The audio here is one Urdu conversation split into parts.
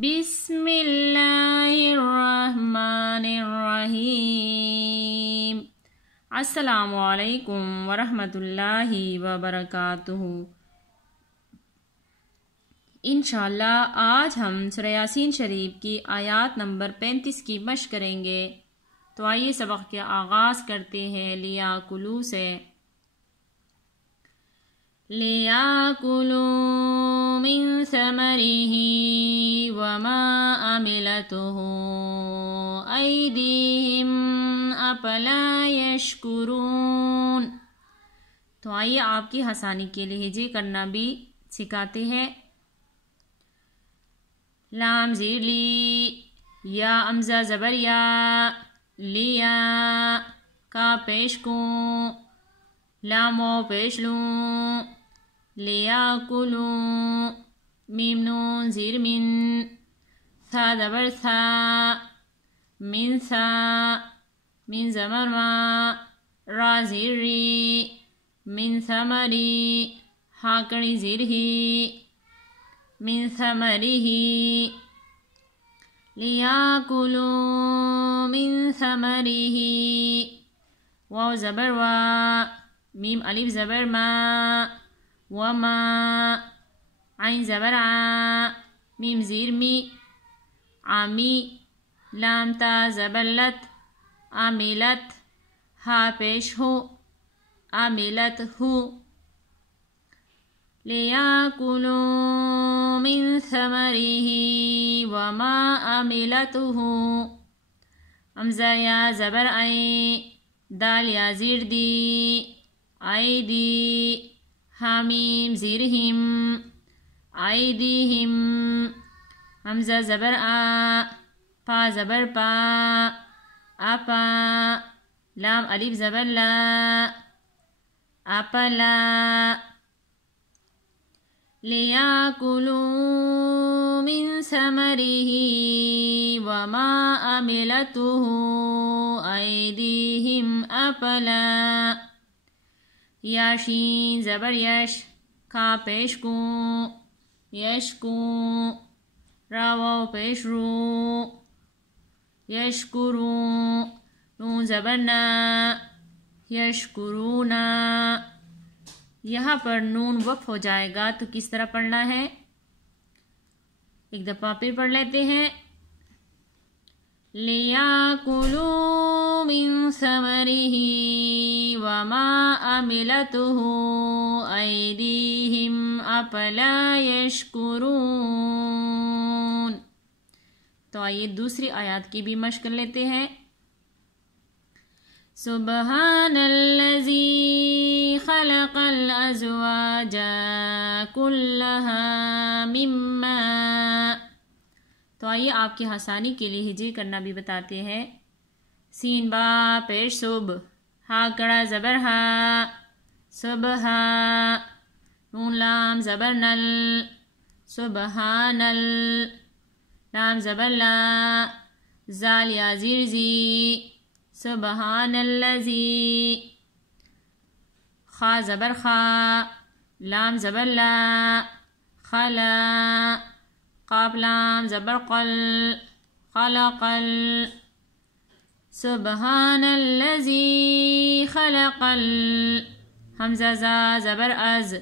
بسم اللہ الرحمن الرحیم۔ السلام علیکم ورحمۃ اللہ وبرکاتہ۔ انشاءاللہ آج ہم سورہ یاسین شریف کی آیات نمبر 35 کی مشق کریں گے، تو آئیے سبق کے آغاز کرتے ہیں لیاکلوا سے۔ لیاکلوا من ثمرہ وما عملتہ ایدیہم افلا یشکرون۔ تو آئیے آپ کی آسانی کے لہجے کرنا بھی سکھاتے ہیں۔ لام زیر لی، یا امزہ زبر یا، لیا کا پیش کوں، لام و پیش لوں، لیاکلوں، میم نون زیر من، تھا زبر تھا، من تھا، من زمر ما، را زیر ری، من ثمری، ہا کڑی زیر ہی، من ثمرہ، لیاکلوا من ثمرہ، واو زبر وا، میم الف زبر ما، وما، عین زبر آ، میم زیر می، عامی، لام تا زبر لت، عاملت، ہا پیش ہو، عاملت ہو، لیاکلوا من ثمرہ وما عملتہ، امزہ یا زبر عین، دال یا زیر دی، ایدی، حامیم زیر ہم، ایدیہم، حمزہ زبر آ، پا زبر پا، اپا، لام الف زبر لا، اپلا، لیاکلوا من ثمرہ وما عملتہ ایدیہم افلا، یاشین زبر یش، کا پیش کوں، یشکوں، راو پیش رو، یشکروں، نون زبر نا، یشکرونا۔ یہاں پر نون وقف ہو جائے گا تو کس طرح پڑھنا ہے، ایک دفعہ پھر پڑھ لیتے ہیں۔ لیاکلوا من ثمرہ وما عملتہ ایدیہم افلا یشکرون۔ تو آئیے دوسری آیات کی بھی مشق کر لیتے ہیں۔ سبحان الذی خلق الازواج کلها مما، تو آئیے آپ کی آسانی کے لیے ہجے کرنا بھی بتاتے ہیں۔ سین با پیش صب، ہا کڑا زبر ہا، صبح، نون لام زبر نل، سبحانل، لام زبر لا، زال یا زیر زی، سبحان الذی، خا زبر خا، لام زبر لا، خلا، قاف لام زبر قل، خلقل، سبحان الذی خلقل، حمزہ زا زبر از،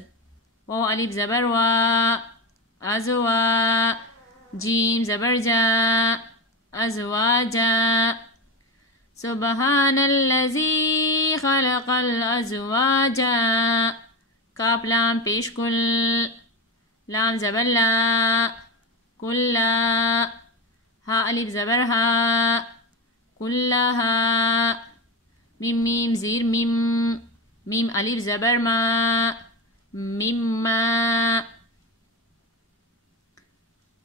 واو الف زبر وا، ازوا، جیم زبر جا، ازواجا، سبحان الذی خلق الازواج، کاف لام پیش کل، لام زبر لا، کلا، ہا الف زبر ہا، کلہا، میم میم زیر میم، میم الف زبر ما، مما۔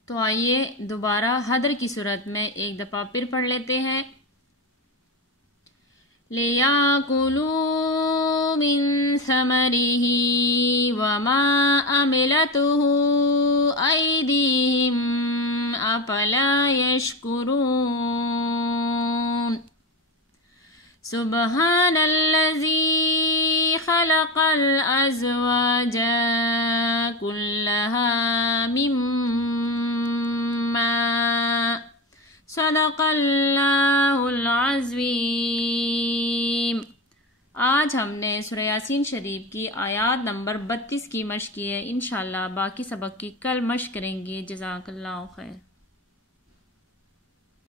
تو آئیے دوبارہ حدر کی صورت میں ایک دفعہ پھر پڑھ لیتے ہیں۔ لیاکلوا من ثمرہ وما عملتہ ایدیہم افلا یشکرون۔ سبحان الذی خلق الازواج کلها مما صدق اللہ العظیم۔ آج ہم نے سورہ یاسین شریف کی آیات نمبر 32 کی مشق کی ہے۔ انشاءاللہ باقی سبق کی کل مشق کریں گے۔ جزاک اللہ خیر۔